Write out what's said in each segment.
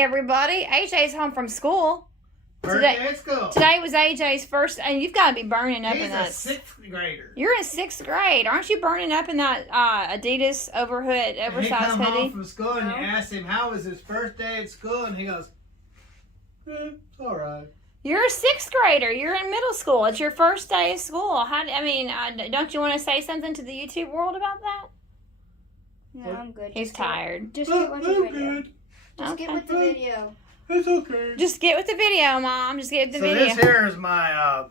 everybody. AJ's home from school. Birthday at school. Today was AJ's first, and you've got to be burning up He's in that. a 6th grader. You're in 6th grade. Aren't you burning up in that Adidas oversized He come hoodie? home from school and you ask him how was his first day at school, and he goes, it's all right. You're a 6th grader. You're in middle school. It's your first day of school. Don't you want to say something to the YouTube world about that? No, I'm good. He's tired. Just get with the video. Good. Just get with the video. It's okay. Just get with the video, Mom. Just get with the video. So this here is my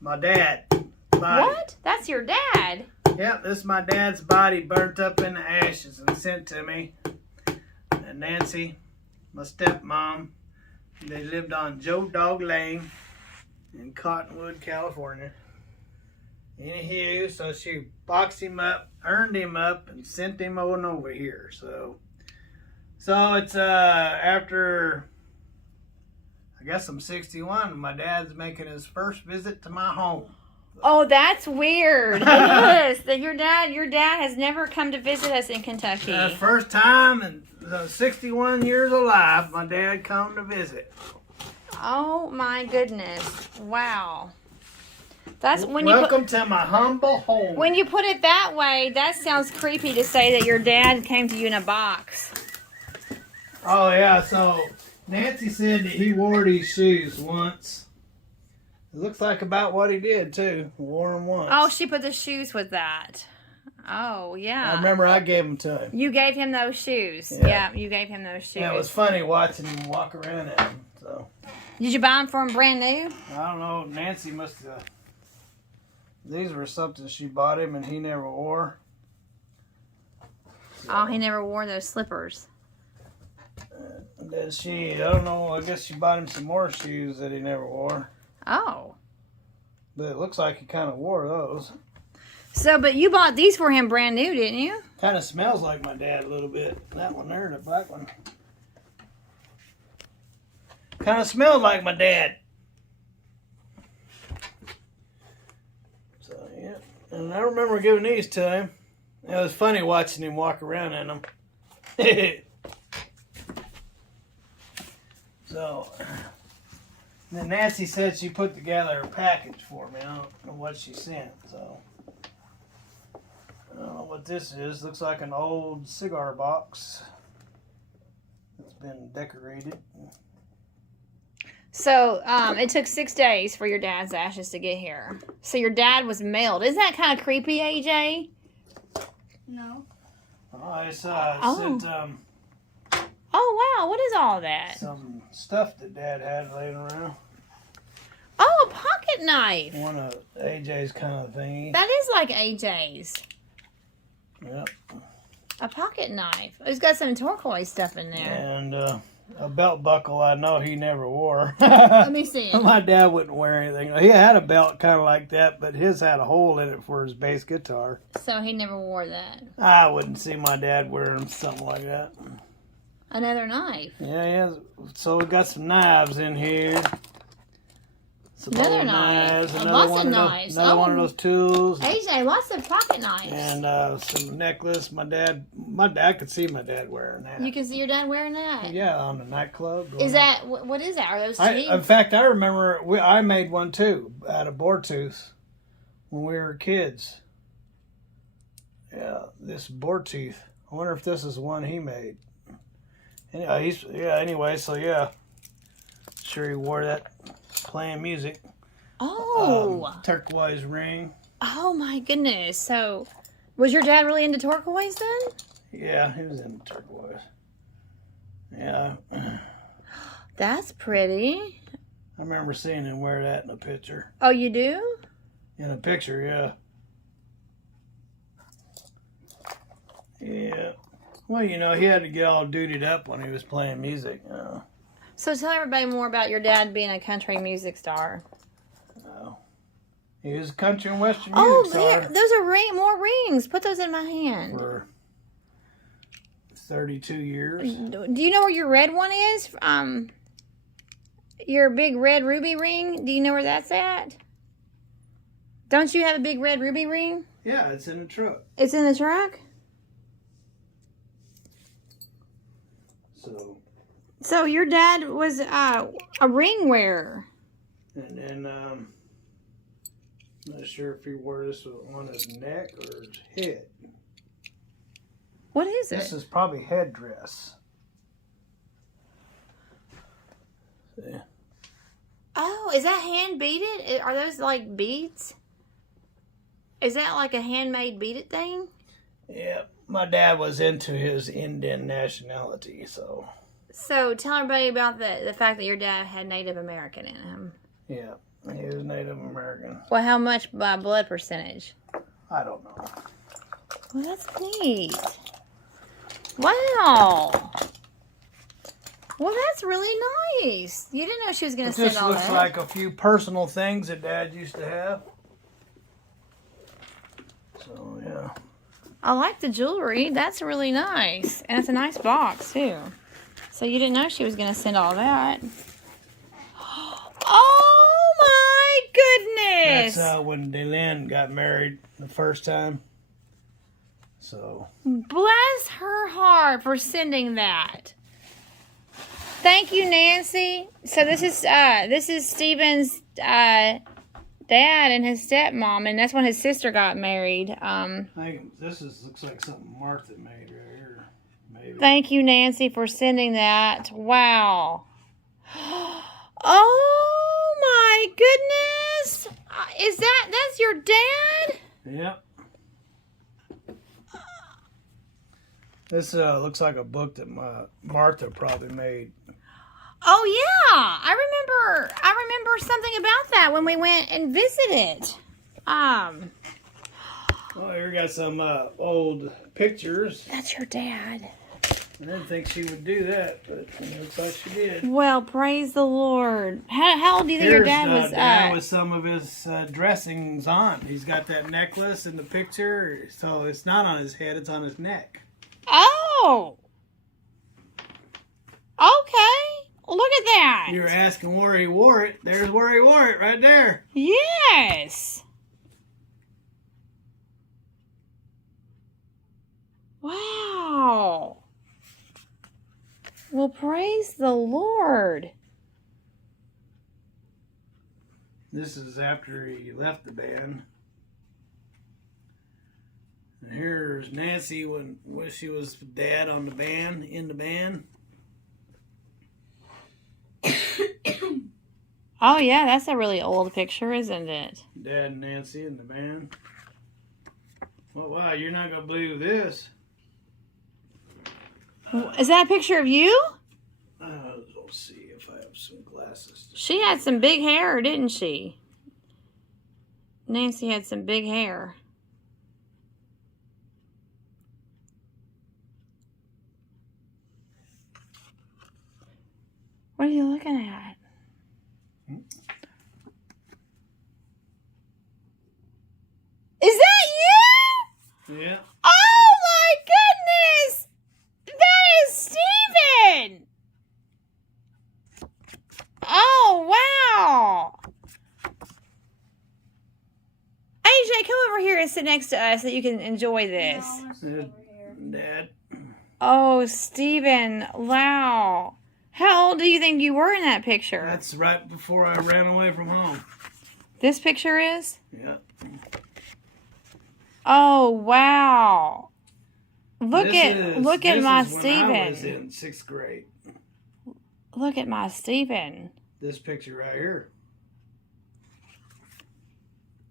my dad. Body. What? That's your dad. Yep, this is my dad's body burnt up in the ashes and sent to me. And Nancy, my stepmom, they lived on Joe Dog Lane in Cottonwood, California. Anywho, so she boxed him up, earned him up, and sent him on over here. So it's after, I guess I'm 61. My dad's making his first visit to my home. Oh, that's weird. Yes, that your dad has never come to visit us in Kentucky. First time in 61 years alive, my dad come to visit. Oh my goodness! Wow. That's when Welcome to my humble home. When you put it that way, that sounds creepy to say that your dad came to you in a box. Oh yeah, so Nancy said that he wore these shoes once. It looks like about what he did too. Wore them once. Oh, she put the shoes with that. Oh yeah. I remember I gave them to him. You gave him those shoes. Yeah. Yeah, you gave him those shoes. Yeah, it was funny watching him walk around in them. So Did you buy them for him brand new? I don't know. Nancy must have. These were something she bought him and he never wore. So, Oh, he never wore those slippers. Then I don't know, I guess she bought him some more shoes that he never wore. Oh. But it looks like he kind of wore those. So, but you bought these for him brand new, didn't you? Kind of smells like my dad a little bit. That one there, the black one. Kind of smelled like my dad. So, yeah. And I remember giving these to him. It was funny watching him walk around in them. So, then Nancy said she put together a package for me. I don't know what she sent, so. I don't know what this is. Looks like an old cigar box. It's been decorated. So, it took 6 days for your dad's ashes to get here. So your dad was mailed. Isn't that kind of creepy, AJ? No. Oh, it's sent Oh, wow. What is all that? some stuff that Dad had laying around. Oh, a pocket knife. One of AJ's kind of thingy. That is like AJ's. Yep. A pocket knife. It's got some turquoise stuff in there. And a belt buckle I know he never wore. Let me see it. My dad wouldn't wear anything. He had a belt kind of like that, but his had a hole in it for his bass guitar. So he never wore that. I wouldn't see my dad wearing something like that. Another knife. Yeah. So we got some knives in here. Some Another old knife. knives. Lots of knives. Another one of those tools. AJ, lots of pocket knives. And some necklace. My dad, I could see my dad wearing that. You can see your dad wearing that. Yeah, on the nightclub. Is that what is that? Are those cheap? In fact, I remember I made one too out of boar tooth when we were kids. Yeah, this boar tooth. I wonder if this is the one he made. Anyway, so yeah. Sure he wore that playing music. Oh. Turquoise ring. Oh my goodness. So, was your dad really into turquoise then? Yeah, he was in turquoise. Yeah. That's pretty. I remember seeing him wear that in a picture. Oh, you do? In a picture, yeah. Yeah. Well, he had to get all duded up when he was playing music. So tell everybody more about your dad being a country music star. He was a country and western music star. Those are more rings. Put those in my hand. For 32 years. Do you know where your red one is? Your big red ruby ring. Do you know where that's at? Don't you have a big red ruby ring? Yeah, it's in the truck. It's in the truck? So, So your dad was a ring wearer. And then, not sure if he wore this on his neck or his head. What is it? This is probably headdress. See? Oh, is that hand beaded? Are those like beads? Is that like a handmade beaded thing? Yeah, my dad was into his Indian nationality, so. So tell everybody about the fact that your dad had Native American in him. Yeah, he was Native American. Well, how much by blood percentage? I don't know. Well, that's neat. Wow. Well, that's really nice. You didn't know she was going to It send just all looks that. like a few personal things that Dad used to have. So, yeah. I like the jewelry. That's really nice. And it's a nice box, too. So you didn't know she was going to send all that. Oh, my goodness. That's when Delenn got married the first time. So. Bless her heart for sending that. Thank you, Nancy. So this is Stephen's dad and his stepmom, and that's when his sister got married. I think this looks like something Martha made right here. Maybe. Thank you, Nancy, for sending that. Wow. Oh my goodness! That's your dad? Yep. This looks like a book that Martha probably made. Oh yeah, I remember something about that when we went and visited. Oh, here we got some old pictures. That's your dad. I didn't think she would do that, but it looks like she did. Well, praise the Lord. How old do you think your dad was? Dad with some of his dressings on. He's got that necklace in the picture, so it's not on his head; it's on his neck. Oh. Okay. Look at that. You were asking where he wore it. There's where he wore it, right there. Yes. Wow. Well, praise the Lord. This is after he left the band. And here's Nancy when she was dad on the band, in the band. Oh, yeah, that's a really old picture, isn't it? Dad and Nancy in the band. Well, wow, you're not going to believe this. Is that a picture of you? Let's see if I have some glasses. She had some big hair, didn't she? Nancy had some big hair. What are you looking at? Is that you? Yeah. Oh my goodness! That is Steven! Oh wow! AJ, come over here and sit next to us so you can enjoy this. No, I wanna sit over here. Dad. Oh, Steven, wow. How old do you think you were in that picture? That's right before I ran away from home. This picture is? Yeah. Oh, wow. Look at my This is when I was Steven. in 6th grade. Look at my Steven. This picture right here.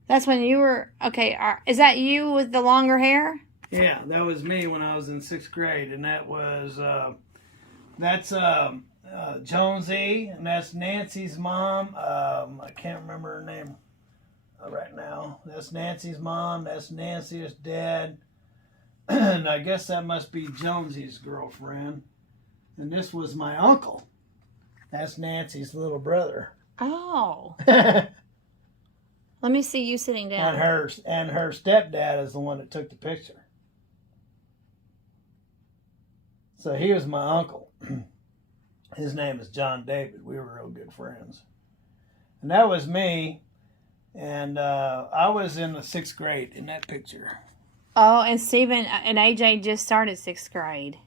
That's when you were, okay, is that you with the longer hair? Yeah, that was me when I was in 6th grade, and that was that's Jonesy, and that's Nancy's mom. I can't remember her name right now. That's Nancy's mom. That's Nancy's dad, and I guess that must be Jonesy's girlfriend. And this was my uncle. That's Nancy's little brother. Oh. and Let me see you sitting down. her stepdad is the one that took the picture. So he was my uncle. His name is John David. We were real good friends. And that was me. And I was in the 6th grade in that picture. Oh, and Steven and AJ just started 6th grade.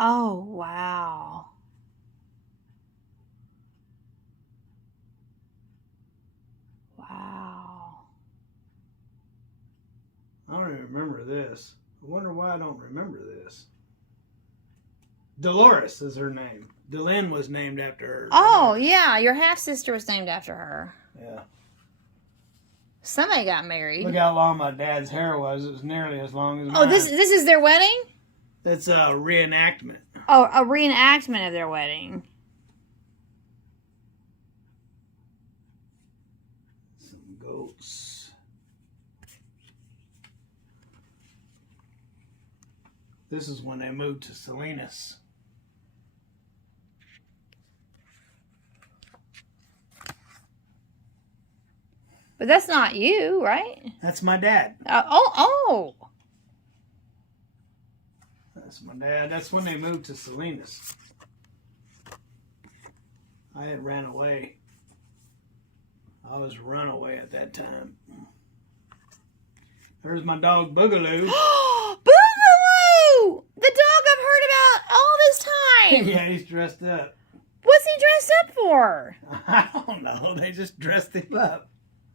Oh, wow. Wow. I don't even remember this. I wonder why I don't remember this. Dolores is her name. Delyn was named after her. Oh, yeah. Your half-sister was named after her. Yeah. Somebody got married. Look how long my dad's hair was. It was nearly as long as mine. Oh, this is their wedding? It's a reenactment. Oh, a reenactment of their wedding. Some goats. This is when they moved to Salinas. But that's not you, right? That's my dad. Oh. That's my dad. That's when they moved to Salinas. I had ran away. I was runaway at that time. There's my dog Boogaloo. Boogaloo! The dog I've heard about all this time. Yeah, he's dressed up. What's he dressed up for? I don't know. They just dressed him up.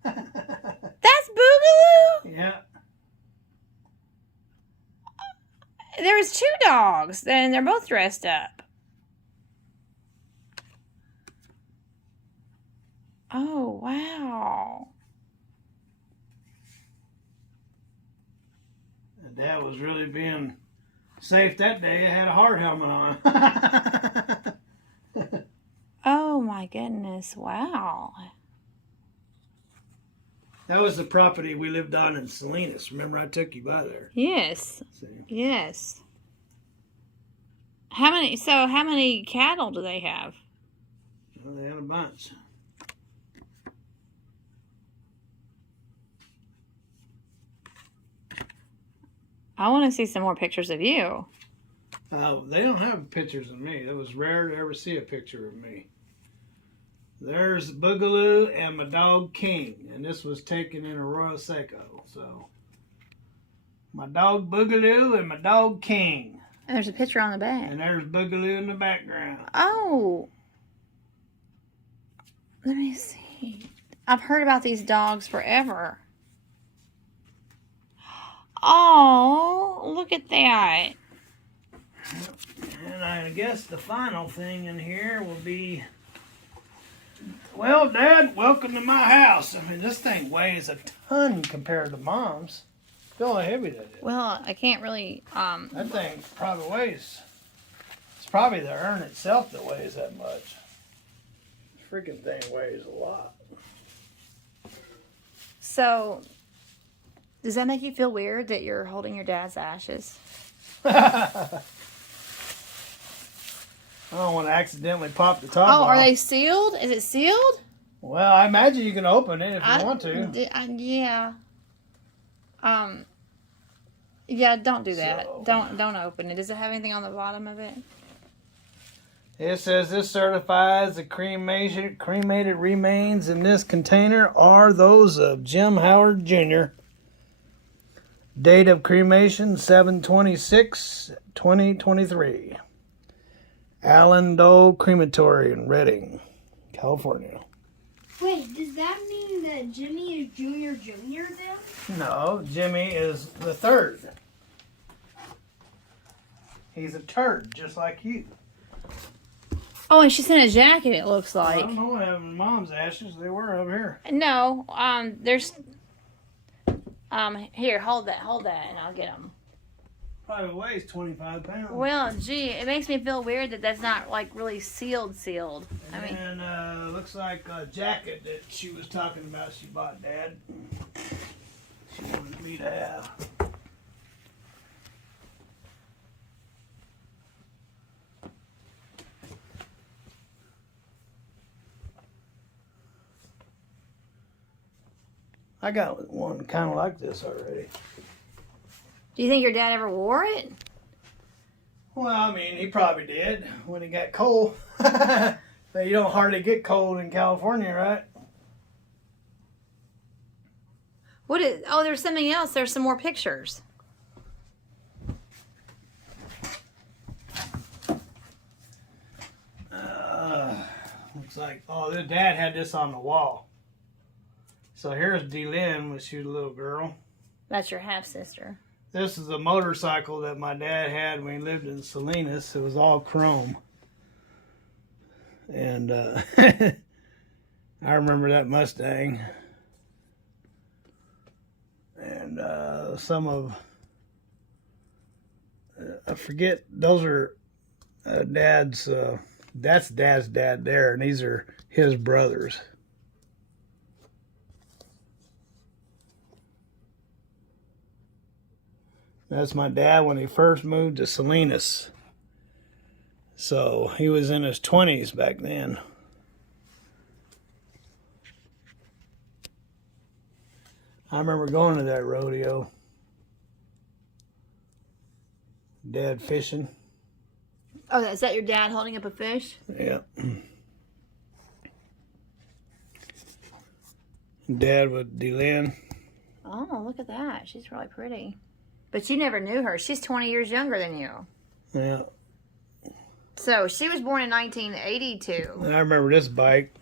That's Boogaloo? Yeah. There was 2 dogs, and they're both dressed up. Oh, wow. And Dad was really being safe that day. I had a hard helmet on. Oh, my goodness. Wow. That was the property we lived on in Salinas. Remember, I took you by there. Yes. See? Yes. How many cattle do they have? Well, they had a bunch. I want to see some more pictures of you. They don't have pictures of me. It was rare to ever see a picture of me. There's Boogaloo and my dog King, and this was taken in Arroyo Seco. So, my dog Boogaloo and my dog King. And there's a picture on the back. And there's Boogaloo in the background. Oh. Let me see. I've heard about these dogs forever. Oh, look at that. And I guess the final thing in here will be, well, Dad, welcome to my house. I mean, this thing weighs a ton compared to Mom's. Feel how heavy that is. Well, I can't really, That thing probably weighs, it's probably the urn itself that weighs that much. This freaking thing weighs a lot. So, does that make you feel weird that you're holding your dad's ashes? I don't want to accidentally pop the top Oh, off. are they sealed? Is it sealed? Well, I imagine you can open it if you want to. Yeah. Yeah, don't do that. So- Don't open it. Does it have anything on the bottom of it? It says this certifies the cremated remains in this container are those of Jim Howard Jr. Date of cremation 7/26/2023. Allen Dole Crematory in Redding, California. Wait, does that mean that Jimmy is Junior then? No, Jimmy is the third. He's a turd, just like you. Oh, and she's in a jacket, it looks I like. don't know what happened to Mom's ashes. They were over here. No, there's... here, hold that, and I'll get them. Probably weighs 25 pounds. Well, gee, it makes me feel weird that that's not, like, really sealed. I mean... And looks like a jacket that she was talking about she bought Dad. She wanted me to have. I got one kind of like this already. Do you think your dad ever wore it? Well, I mean, he probably did when he got cold. But you don't hardly get cold in California, right? Oh, there's something else. There's some more pictures. It's like, oh, their dad had this on the wall. So here's Delyn when she was a little girl. That's your half sister. This is a motorcycle that my dad had when he lived in Salinas. It was all chrome. And I remember that Mustang. And some of, I forget, those are Dad's, that's Dad's dad there, and these are his brothers. That's my dad when he first moved to Salinas. So he was in his 20s back then. I remember going to that rodeo. Dad fishing. Oh, is that your dad holding up a fish? Yeah. Dad with Delyn. Oh, look at that. She's really pretty. But you never knew her. She's 20 years younger than you. Yeah. So she was born in 1982. I remember this bike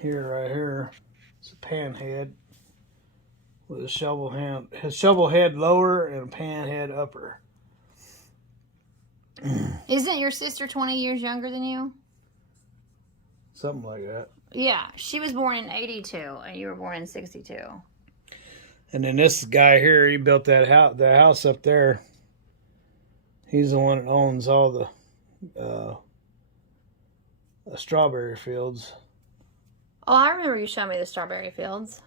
here, right here. It's a pan head with a shovel hand. His shovel head lower and a pan head upper. Isn't your sister 20 years younger than you? Something like that. Yeah, she was born in 82 and you were born in 62. And then this guy here, he built that house up there. He's the one that owns all the strawberry fields. Oh, I remember you showing me the strawberry fields.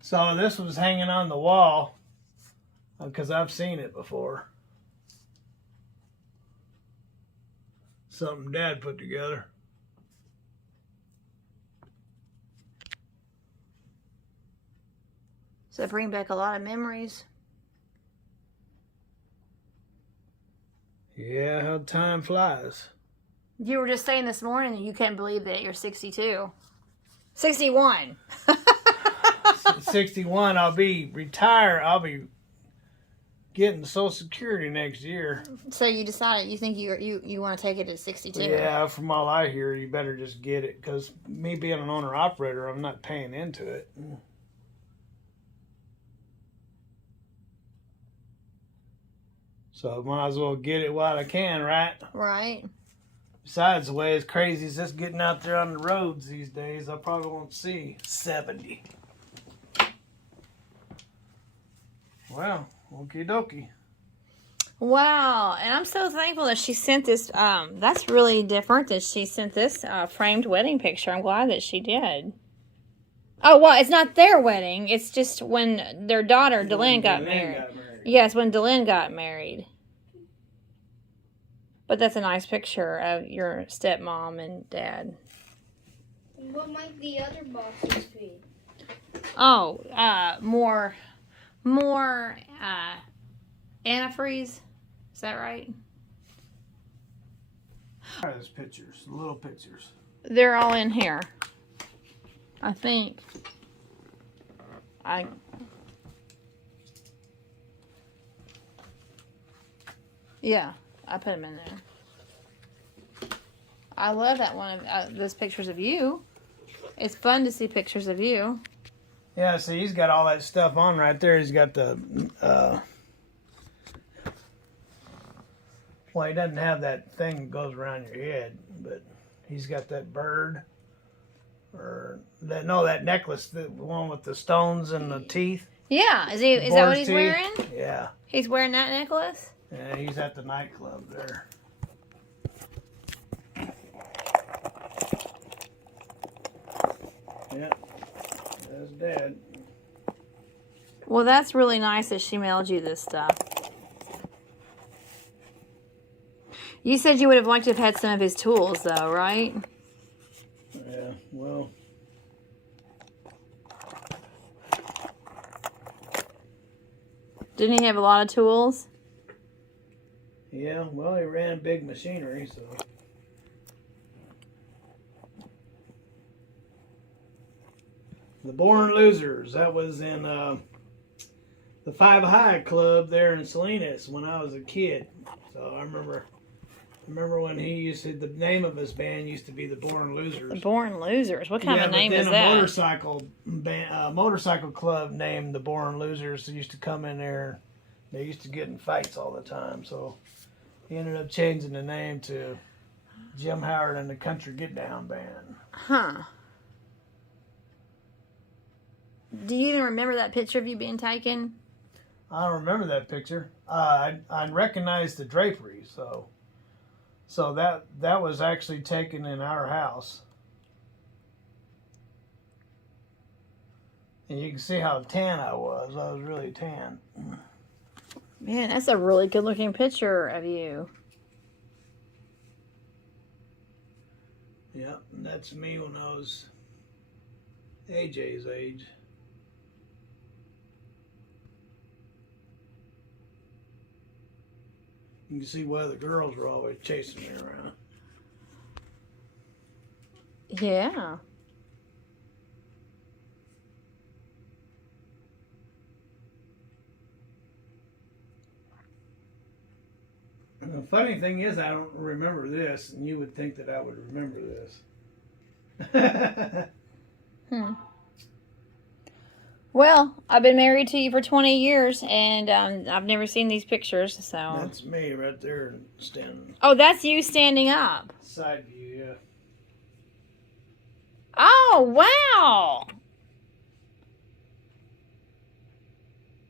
So this was hanging on the wall because I've seen it before. Something Dad put together. So it bring back a lot of memories. Yeah, how time flies. You were just saying this morning that you can't believe that you're 62. 61. 61, I'll be retired. I'll be getting Social Security next year. So you decided you think you want to take it at 62. Yeah, from all I hear, you better just get it because me being an owner operator, I'm not paying into it. So I might as well get it while I can, right? Right. Besides, the way as crazy as this getting out there on the roads these days, I probably won't see 70. Well, okie dokie. Wow, and I'm so thankful that she sent this. That's really different that she sent this framed wedding picture. I'm glad that she did. Oh, well, it's not their wedding. It's just when their daughter, Delyn, got married. Yes, when Delyn got married. But that's a nice picture of your stepmom and dad. What might the other boxes be? Oh, more antifreeze. Is that right? There's pictures, little pictures. They're all in here. I think. Yeah, I put them in there. I love that one of those pictures of you. It's fun to see pictures of you. Yeah, see, he's got all that stuff on right there. He's got the, well, he doesn't have that thing that goes around your head, but he's got that bird, or that, no, that necklace, the one with the stones and the teeth. Yeah, is that what he's teeth. wearing? Yeah. He's wearing that necklace? Yeah, he's at the nightclub there. Yeah, that's Dad. Well, that's really nice that she mailed you this stuff. You said you would have liked to have had some of his tools, though, right? Yeah, well. Didn't he have a lot of tools? Yeah, well, he ran big machinery, so. The Born Losers, that was in the the Five High Club there in Salinas when I was a kid. So I remember when he used to, the name of his band used to be the Born Losers. The Born Losers. What kind of name is is that? A motorcycle club named the Born Losers used to come in there. They used to get in fights all the time. So he ended up changing the name to Jim Howard and the Country Get Down Band. Huh. Do you even remember that picture of you being taken? I don't remember that picture. I recognized the drapery, so that was actually taken in our house. And you can see how tan I was. I was really tan. Man, that's a really good looking picture of you. Yeah, and that's me when I was AJ's age. You can see why the girls were always chasing me around. Yeah. And the funny thing is, I don't remember this, and you would think that I would remember this. Well, I've been married to you for 20 years, and I've never seen these pictures, so... That's me right there standing. Oh, that's you standing up. Side view, yeah. Oh, wow!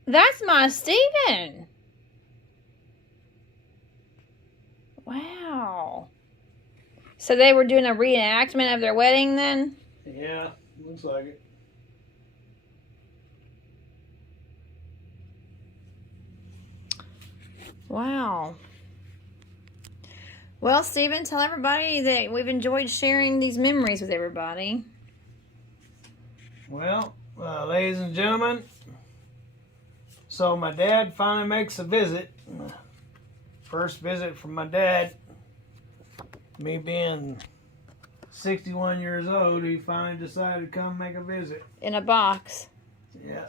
That's my Stephen! Wow. So they were doing a reenactment of their wedding then? Yeah, looks like it. Wow. Well, Stephen, tell everybody that we've enjoyed sharing these memories with everybody. Well, ladies and gentlemen, so my dad finally makes a visit. First visit from my dad. Me being 61 years old, he finally decided to come make a visit. In a box. Yeah.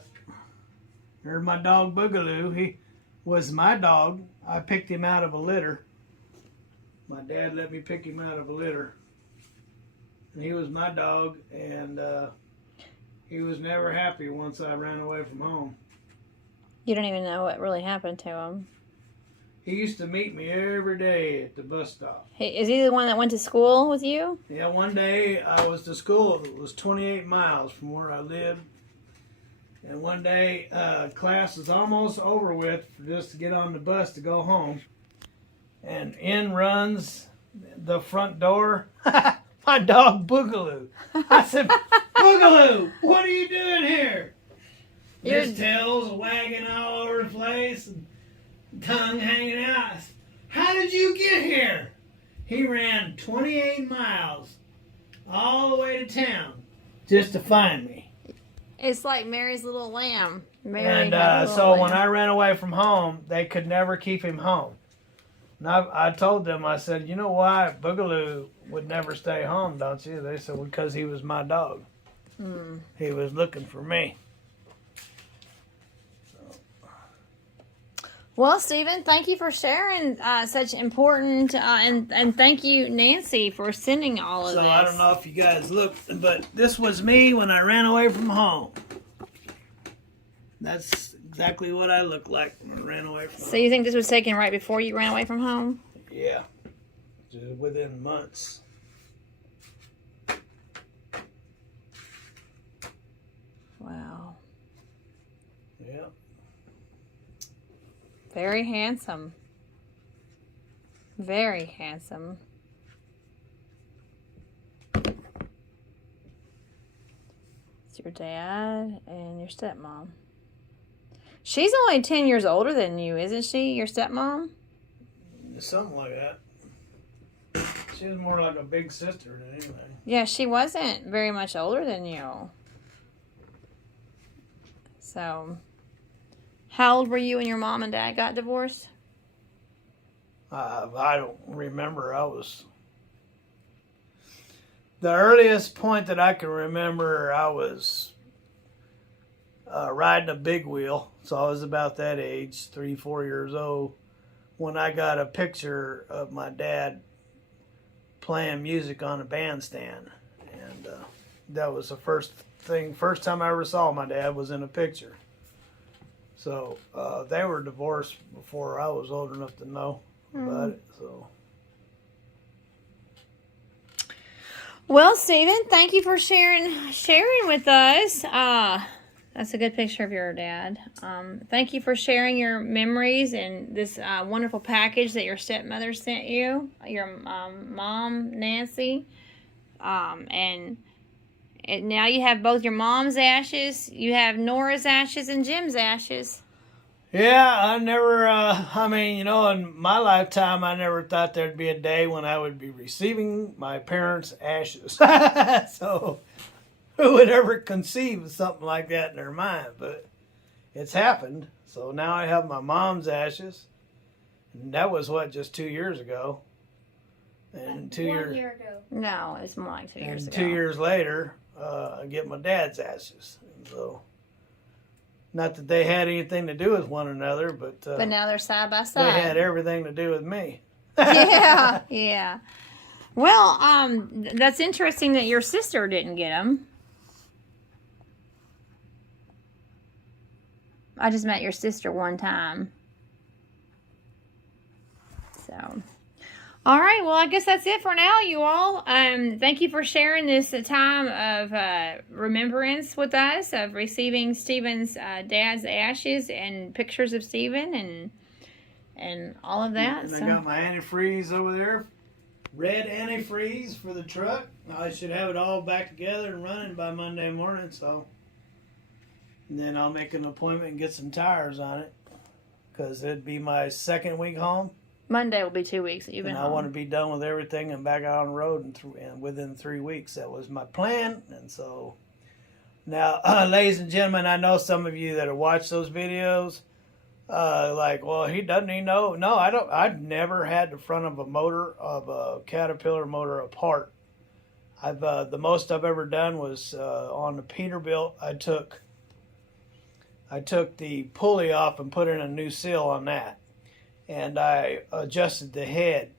Here's my dog Boogaloo. He was my dog. I picked him out of a litter. My dad let me pick him out of a litter. And he was my dog, and he was never happy once I ran away from home. You don't even know what really happened to him. He used to meet me every day at the bus stop. Hey, is he the one that went to school with you? Yeah, one day I was to school. It was 28 miles from where I lived. And one day, class was almost over with just to get on the bus to go home. And in runs the front door, my dog Boogaloo. I said, Boogaloo, what are you doing here? His tail's wagging all over the place and tongue hanging out. How did you get here? He ran 28 miles all the way to town just to find me. It's like Mary's little lamb. When I ran away from home, they could never keep him home. And I told them, I said, you know why Boogaloo would never stay home, don't you? They said, because he was my dog. He was looking for me. Well, Stephen, thank you for sharing such important, and thank you, Nancy, for sending all of this. So I don't know if you guys looked, but this was me when I ran away from home. That's exactly what I looked like when I ran away from home. So you think this was taken right before you ran away from home? Yeah, just within months. Wow. Yeah. Very handsome. Very handsome. It's your dad and your stepmom. She's only 10 years older than you, isn't she? Your stepmom? Something like that. She was more like a big sister than anything. Yeah, she wasn't very much older than you. So, how old were you when your mom and dad got divorced? I don't remember. The earliest point that I can remember, I was riding a big wheel. So I was about that age, 3, 4 years old, when I got a picture of my dad playing music on a bandstand. And that was the first time I ever saw my dad was in a picture. So they were divorced before I was old enough to know about it. So. Well, Stephen, thank you for sharing with us. That's a good picture of your dad. Thank you for sharing your memories and this wonderful package that your stepmother sent you, your mom, Nancy. And now you have both your mom's ashes, you have Nora's ashes, and Jim's ashes. Yeah, I never, in my lifetime, I never thought there'd be a day when I would be receiving my parents' ashes. So, who would ever conceive of something like that in their mind? But it's happened. So now I have my mom's ashes. And that was, just 2 years ago? And 2 years. 1 year ago. No, it's more like 2 years And ago. 2 years later, I get my dad's ashes. And so. Not that they had anything to do with one another, but now they're side by side. they had everything to do with me. Yeah, yeah. Well, that's interesting that your sister didn't get them. I just met your sister one time. So, all right. Well, I guess that's it for now, you all. Thank you for sharing this time of remembrance with us, of receiving Stephen's dad's ashes and pictures of Stephen and all of that. And I got my antifreeze over there, red antifreeze for the truck. I should have it all back together and running by Monday morning. So, and then I'll make an appointment and get some tires on it, because it'd be my second week home. Monday will be 2 weeks that you've been home. I want to be done with everything and back out on the road and within 3 weeks. That was my plan. And so now, ladies and gentlemen, I know some of you that have watched those videos, well, he doesn't even know. No, I don't. I've never had the front of a Caterpillar motor apart. The most I've ever done was on the Peterbilt. I took the pulley off and put in a new seal on that. And I adjusted the head,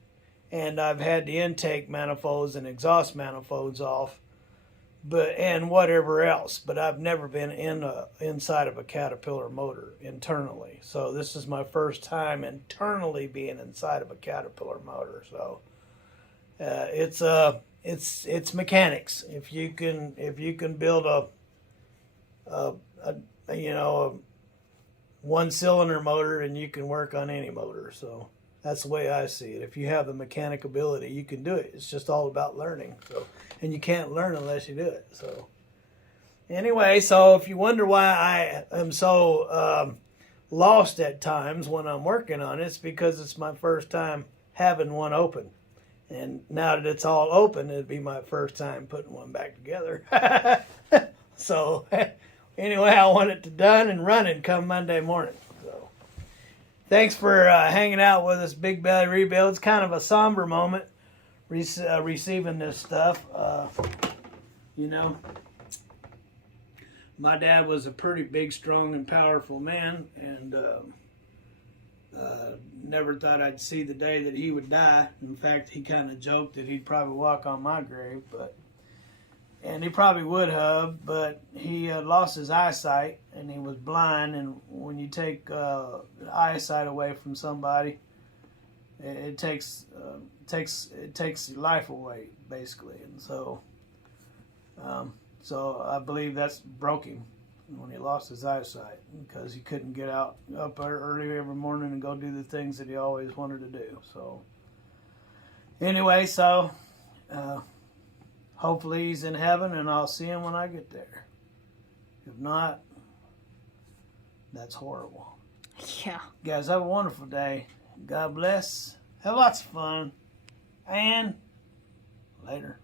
and I've had the intake manifolds and exhaust manifolds off, and whatever else. But I've never been inside of a Caterpillar motor internally. So this is my first time internally being inside of a Caterpillar motor. So it's mechanics. If you can build a one-cylinder motor, and you can work on any motor. So that's the way I see it. If you have the mechanic ability, you can do it. It's just all about learning. So, and you can't learn unless you do it. So anyway, so if you wonder why I am so lost at times when I'm working on it, it's because it's my first time having one open. And now that it's all open, it'd be my first time putting one back together. So anyway, I want it done and running come Monday morning. So, thanks for hanging out with us, Big Belly Rebuild. It's kind of a somber moment receiving this stuff. My dad was a pretty big, strong, and powerful man, and never thought I'd see the day that he would die. In fact, he kind of joked that he'd probably walk on my grave, and he probably would have, but he lost his eyesight, and he was blind. And when you take eyesight away from somebody, it takes your life away, basically. And so I believe that's broke him when he lost his eyesight, because he couldn't get out up early every morning and go do the things that he always wanted to do. So anyway, hopefully he's in heaven, and I'll see him when I get there. If not, that's horrible. Yeah. Guys, have a wonderful day. God bless. Have lots of fun. And later.